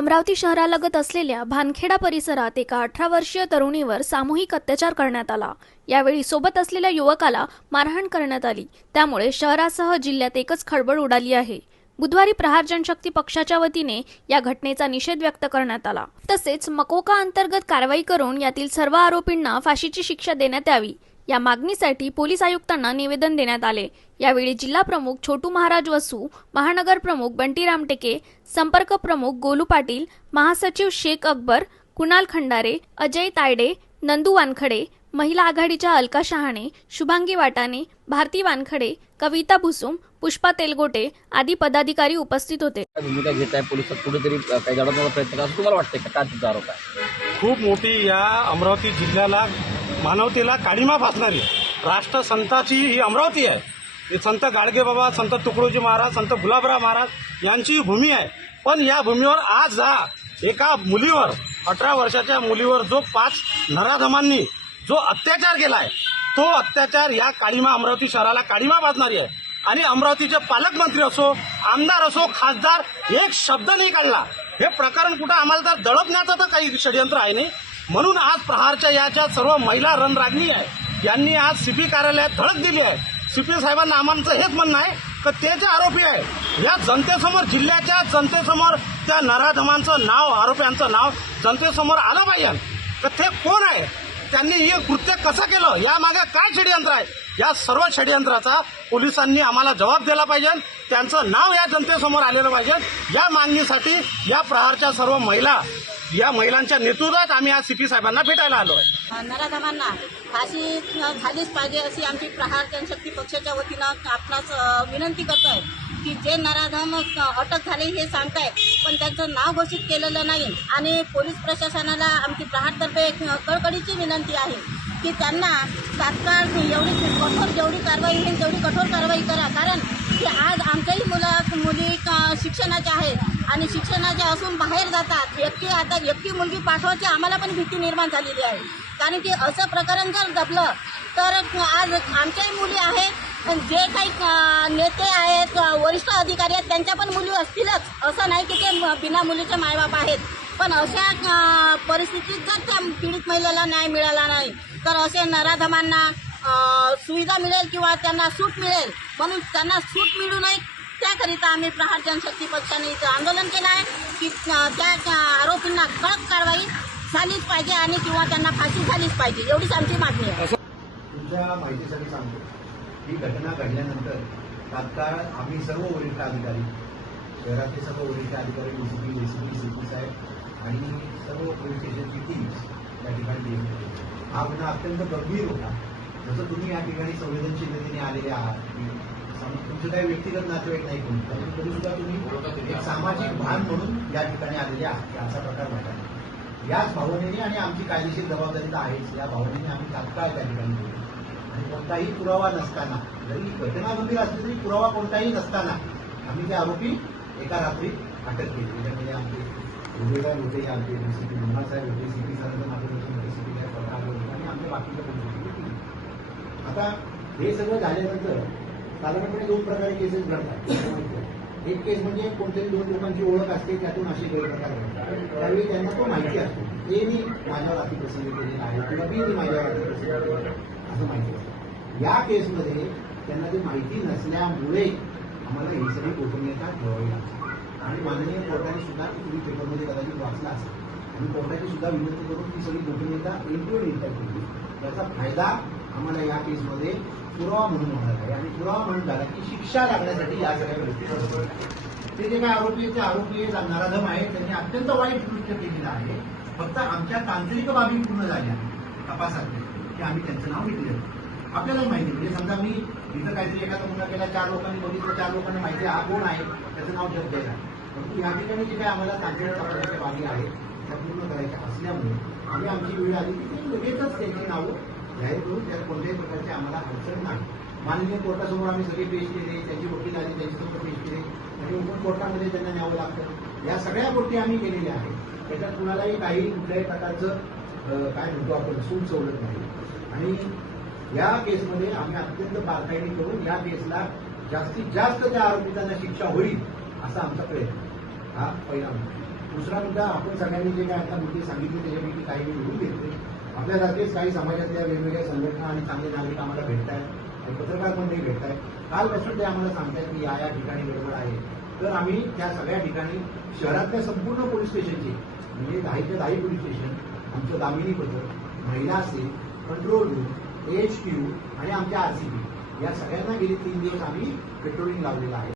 अमरावती शहरालगत असलेल्या भानखेडा परिसरात एका 18 वर्षीय तरुणीवर सामूहिक अत्याचार करण्यात आला। यावेळी सोबत असलेल्या युवकाला मारहाण करण्यात आली। त्यामुळे शहरासह जिल्ह्यात एकच खळबळ उडाली आहे। बुधवारी प्रहार जनशक्ती पक्षाच्या वतीने या घटनेचा निषेध व्यक्त करण्यात आला। तसेच मकोका अंतर्गत कारवाई करून यातील सर्व आरोपींना फाशीची शिक्षा देण्यात यावी या मागणीसाठी पोलीस आयुक्तांना निवेदन देण्यात आले। यावेळी जिल्हा प्रमुख छोटू महाराज वसू, महानगर प्रमुख बंटी रामटेके, संपर्क प्रमुख गोलू पाटील, महासचिव शेख अकबर, कुणाल खंडारे, अजय तायडे, नंदू वानखडे, महिला आघाडीच्या अलका शहाणे, शुभांगी वाटाणे, भारती वानखडे, कविता भुसुम, पुष्पा तेलगोटे आदी पदाधिकारी उपस्थित होते। भूमिका घेत आहे पोलिसात कुठेतरी काही दडवण्याचा प्रयत्न करतात, तुम्हाला वाटतंय का? काय तुमचा आरोप आहे? खूप मोठी या अमरावती जिल्ह्याला मानवतेला काळिमा फासणारी राष्ट्रसंताची ही अमरावती आहे। हे संत गाडगेबाबा, संत तुकडोजी महाराज, संत गुलाबराव महाराज यांची भूमी आहे। पण या भूमीवर आज एका मुलीवर, 18 वर्षाच्या मुलीवर जो 5 नराधमांनी जो अत्याचार केलाय, तो अत्याचार या काळिमा अमरावती शहराला काळिमा फासणारी आहे। आणि अमरावतीचे पालकमंत्री असो, आमदार असो, खासदार एक शब्द नाही काढला। हे प्रकरण कुठं आम्हाला तर दडपण्याचं तर काही षडयंत्र आहे नाही। म्हणून आज प्रहारच्या याच्या सर्व महिला रणरागिणी आहे, यांनी आज सीपी कार्यालयात धडक दिली आहे। सीपी साहेबांना आम्हाला हेच म्हणणं आहे की ते जे आरोपी आहे या जनतेसमोर, जिल्ह्याच्या जनतेसमोर त्या नराधमांचं नाव, आरोपींचं नाव जनतेसमोर आलं पाहिजे तर ते कोण आहे, त्यांनी हे कृत्य कसं केलं, यामागे काय षडयंत्र आहे, या सर्व षडयंत्राचा पोलिसांनी आम्हाला जबाब दिला पाहिजे। त्यांचं नाव या जनतेसमोर आलेलं पाहिजे। या मागणीसाठी या प्रहारच्या सर्व महिला, या महिलांच्या नेतृत्वात आम्ही आज सीपी साहेबांना भेटायला आलो आहे। नराधमांना फाशी झालीच पाहिजे अशी आमची प्रहार जनशक्ती पक्षाच्या वतीनं आपणास विनंती करतोय की जे नराधम अटक झाले हे सांगताय, पण त्यांचं नाव घोषित केलेलं नाही। आणि पोलीस प्रशासनाला आमची प्रहारतर्फे कळकळीची विनंती आहे की त्यांना तात्काळ जेवढी कारवाई होईल तेवढी कठोर कारवाई करा। कारण की आज आमच्याही मुली शिक्षणाच्या आहेत आणि शिक्षणाच्या असून बाहेर जातात। एकटी मुलगी पाठवायची आम्हाला पण भीती निर्माण झालेली आहे। कारण की असं प्रकरण जर दबलं तर आज आमच्याही मुली आहेत, जे काही नेते आहेत, वरिष्ठ अधिकारी आहेत, त्यांच्या पण मुली असतीलच। असं नाही की ते बिना मुलीचे मायबाप आहेत। पण अशा परिस्थितीत जर त्या पीडित महिलेला न्याय मिळाला नाही तर असे नराधमांना सुविधा मिळेल किंवा त्यांना सूट मिळेल, म्हणून त्यांना सूट मिळू नये त्याकरिता आम्ही प्रहार जनशक्ती पक्षाने इथं आंदोलन केलं आहे की त्या आरोपींना कडक कारवाई झालीच पाहिजे आणि किंवा त्यांना फाशी झालीच पाहिजे, एवढीच आमची मागणी आहे। तुमच्या माहितीसाठी सांगतो ही घटना घडल्यानंतर तात्काळ आम्ही सर्व वरिष्ठ अधिकारी, शहरातले सर्व वरिष्ठ अधिकारी, डीसीपी, एसीपी, सीपी साहेब आणि सर्व पोलीस स्टेशनची टीम या ठिकाणी गेली होती। हा गुन्हा अत्यंत गंभीर होता। जसं तुम्ही या ठिकाणी संवेदनशीलतेने आलेले आहात, तुमचं काही व्यक्तिगत नातेवाईक नाही कोणी, परंतु तरी सुद्धा तुम्ही एक सामाजिक भान म्हणून या ठिकाणी आलेले आहात, असा प्रकार होता। याच भावनेने आणि आमची कायदेशीर जबाबदारी तर आहेच, या भावनेने आम्ही तात्काळ त्या ठिकाणी गेलो आणि कोणताही पुरावा नसताना, जरी घटना गंभीर असली तरी पुरावा कोणताही नसताना आम्ही ते आरोपी एका रात्री अटक केली। त्याच्यामध्ये आमचे उमेदवार होते, आमचे डीसीपी मुन्ना साहेब होते, सीपी साहेब मार्गदर्शन डीसीपी साहेब पठार होते आणि आमच्या बाकीच्या पोलिसांनी केली। आता हे सगळं झाल्यानंतर साधारणपणे 2 प्रकारे केसेस घडतात। एक केस म्हणजे कोणत्याही 2 लोकांची ओळख असते, त्यातून असे गैरप्रकार घडतात। त्यावेळी त्यांना तो माहिती असतो, ए मी माझ्यावर अतिप्रसंग केलेला आहे किंवा बी मी माझ्यावर अतिप्रसंग केलेला आहे असं माहिती असतं। या केसमध्ये त्यांना ते माहिती नसल्यामुळे आम्हाला ही सगळी गोपनीयता ठेवावी लागते। आणि माननीय कोर्टाने सुद्धा तुम्ही पेपरमध्ये कदाचित वाचला असेल आणि कोर्टाची सुद्धा विनंती करून ती सगळी गोपनीयता इंटरव्ह्यू केली। त्याचा फायदा आम्हाला या केसमध्ये पुरावा म्हणून होणार आहे आणि पुरावा म्हणून झाला की शिक्षा लागण्यासाठी या सगळ्या गोष्टी ते जे काही आरोपी नराधम आहेत त्यांनी अत्यंत वाईट कृत्य केलेलं आहे। फक्त आमच्या तांत्रिक बाबी पूर्ण झाल्या तपासात की आम्ही त्यांचं नाव घेतलं। आपल्याला माहिती म्हणजे समजा मी इथं काहीतरी एखादा गुन्हा केला, 4 लोकांनी बघितलं, 4 लोकांना माहिती हा कोण आहे, त्याचं नाव जप द्यायला, परंतु या ठिकाणी जे काही आम्हाला तांत्रिक तपासाच्या बाबी आहेत त्या पूर्ण करायच्या असल्यामुळे आम्ही आमची वेळ आली की लगेचच त्यांची नावं जाहीर करून त्यात कोणत्याही प्रकारची आम्हाला अडचण नाही। माननीय कोर्टासमोर आम्ही सगळे पेश केले, त्यांची वकील आली त्यांच्यासमोर पेश केले आणि ओपन कोर्टामध्ये त्यांना न्यावं लागतं। या सगळ्या गोष्टी आम्ही केलेल्या आहेत। त्याच्यात कुणालाही कुठल्याही प्रकारचं काय म्हणतो आपण सूट सवलत नाही। आणि या केसमध्ये आम्ही अत्यंत बारकाईने करून या केसला जास्तीत जास्त त्या आरोपितांना शिक्षा होईल असा आमचा प्रयत्न हा पहिला. दुसरा मुद्दा, आपण सगळ्यांनी जे काय आता मुद्दे सांगितले त्याच्यापैकी काही मी निवडून घेतले. आपल्यासारखेच काही समाजातल्या वेगवेगळ्या संघटना आणि चांगले नागरिक आम्हाला भेटत आहेत आणि पत्रकार मंडळी भेटत आहेत. कालपासून ते आम्हाला सांगतायत की या ठिकाणी गडबड आहे. तर आम्ही त्या सगळ्या ठिकाणी शहरातल्या संपूर्ण पोलीस स्टेशनचे म्हणजे 10 पोलीस स्टेशन, आमचं दामिनी पथक, महिला सेल, कंट्रोल रूम, AHQ आणि आमच्या RCP या सगळ्यांना गेली 3 दिवस आम्ही पेट्रोलिंग लावलेलं आहे.